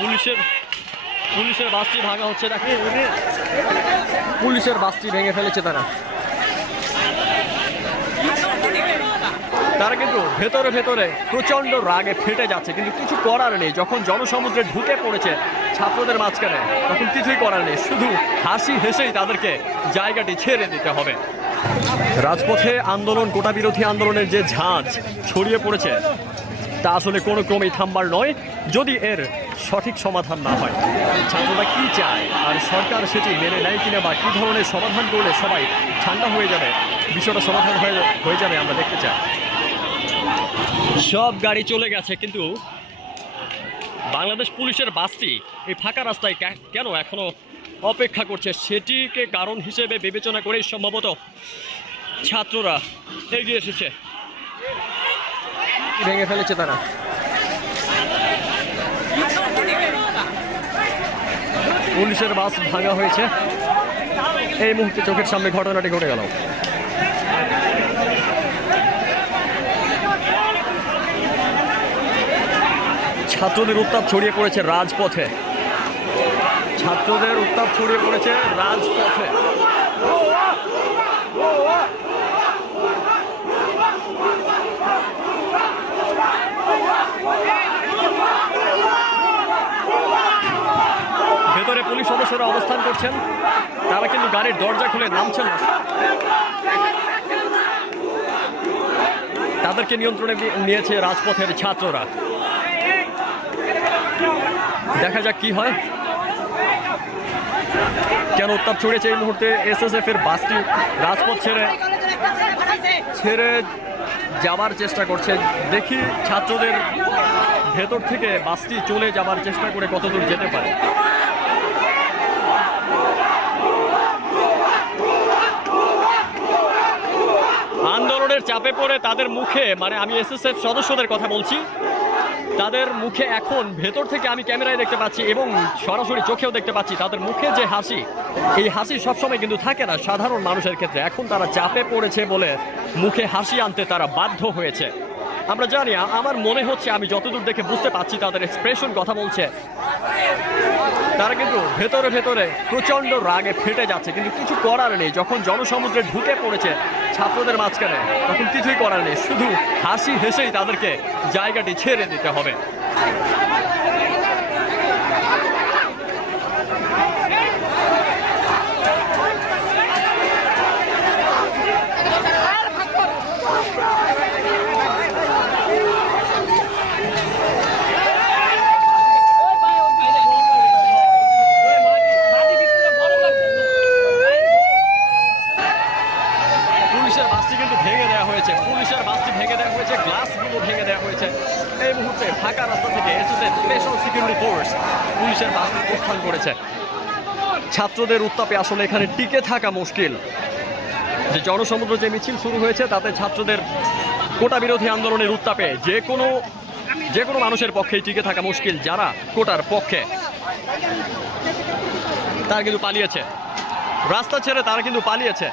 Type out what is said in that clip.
পুলিশের বাসটি ভাঙা হচ্ছে নাকি? পুলিশের বাসটি ভেঙে ফেলেছে তারা কিন্তু ভেতরে ভেতরে প্রচন্ড রাগে ফেটে যাচ্ছে, কিন্তু কিছু করার নেই। যখন জনসমুদ্রে ঢুকে পড়েছে ছাত্রদের মাঝখানে, তখন কিছুই করার নেই, শুধু হাসি হেসেই তাদেরকে জায়গাটি ছেড়ে দিতে হবে। রাজপথে আন্দোলন, কোটা বিরোধী আন্দোলনের যে ঝাঁজ ছড়িয়ে পড়েছে তা আসলে কোনো ক্রমেই থামবার নয়, যদি এর সঠিক সমাধান না হয়। ছাত্ররা কি চায় আর সরকার সেটি মেনে নেয় কিনা, বা কী ধরনের সমাধান করলে সবাই ঠান্ডা হয়ে যাবে, বিষয়টা সমাধান হয়ে যাবে, আমরা দেখতে চাই। সব গাড়ি চলে গেছে, কিন্তু বাংলাদেশ পুলিশের বাসটি এই ফাঁকা রাস্তায় কেন এখনো অপেক্ষা করছে, সেটিকে কারণ হিসেবে বিবেচনা করেই সম্ভবত ছাত্ররা এগিয়ে এসেছে। ভেঙে ফেলেছে তারা। পুলিশের বাস ভাঙা হয়েছে, এই মুহূর্তে চোখের সামনে ঘটনাটি ঘটে গেল। ছাত্রদের উত্তাপ ছড়িয়ে পড়েছে রাজপথে, ছাত্রদের উত্তাপ ছড়িয়ে পড়েছে রাজপথে। ভেতরে পুলিশ সদস্যরা অবস্থান করছেন, তারা কিন্তু গাড়ির দরজা খুলে নামছেন না, তাদেরকে নিয়ন্ত্রণে নিয়েছে রাজপথের ছাত্ররা। দেখা যাক কি হয়। কেন উত্তাপ ছড়িয়েছে এই মুহূর্তে? এসএসএফ এর বাসটি রাজপথ ছেড়ে যাবার চেষ্টা করছে। দেখি ছাত্রদের ভেতর থেকে বাসটি চলে যাবার চেষ্টা করে কতদূর যেতে পারে। আন্দোলনের চাপে পড়ে তাদের মুখে, মানে আমি এসএসএফ সদস্যদের কথা বলছি, তাদের মুখে এখন ভেতর থেকে আমি ক্যামেরায় দেখতে পাচ্ছি এবং সরাসরি চোখেও দেখতে পাচ্ছি তাদের মুখে যে হাসি, এই হাসি সবসময় কিন্তু থাকে না সাধারণ মানুষের ক্ষেত্রে। এখন তারা চাপে পড়েছে বলে মুখে হাসি আনতে তারা বাধ্য হয়েছে। আমরা জানি, আমার মনে হচ্ছে, আমি যতদূর দেখে বুঝতে পারছি তাদের এক্সপ্রেশন কথা বলছে, তারা কিন্তু ভেতরে ভেতরে প্রচন্ড রাগে ফেটে যাচ্ছে, কিন্তু কিছু করার নেই। যখন জনসমুদ্রে ঢুকে পড়েছে ছাত্রদের মাঝখানে, তখন কিছুই করার নেই, শুধু হাসি হেসেই তাদেরকে জায়গাটি ছেড়ে দিতে হবে। পুলিশের বাসটি ভেঙে দেওয়া হয়েছে, গ্লাসগুলো ভেঙে দেওয়া হয়েছে। এই মুহূর্তে ফাঁকা রাস্তা থেকে এসএসএফ স্পেশাল সিকিউরিটি ফোর্স পুলিশের বাসটি প্রস্থান করেছে। ছাত্রদের উত্তাপে আসলে এখানে টিকে থাকা মুশকিল। যে জনসমুদ্র যে মিছিল শুরু হয়েছে, তাতে ছাত্রদের কোটা বিরোধী আন্দোলনের উত্তাপে যে কোনো মানুষের পক্ষেই টিকে থাকা মুশকিল। যারা কোটার পক্ষে, তারা কিন্তু পালিয়েছে, রাস্তা ছেড়ে তারা কিন্তু পালিয়েছে।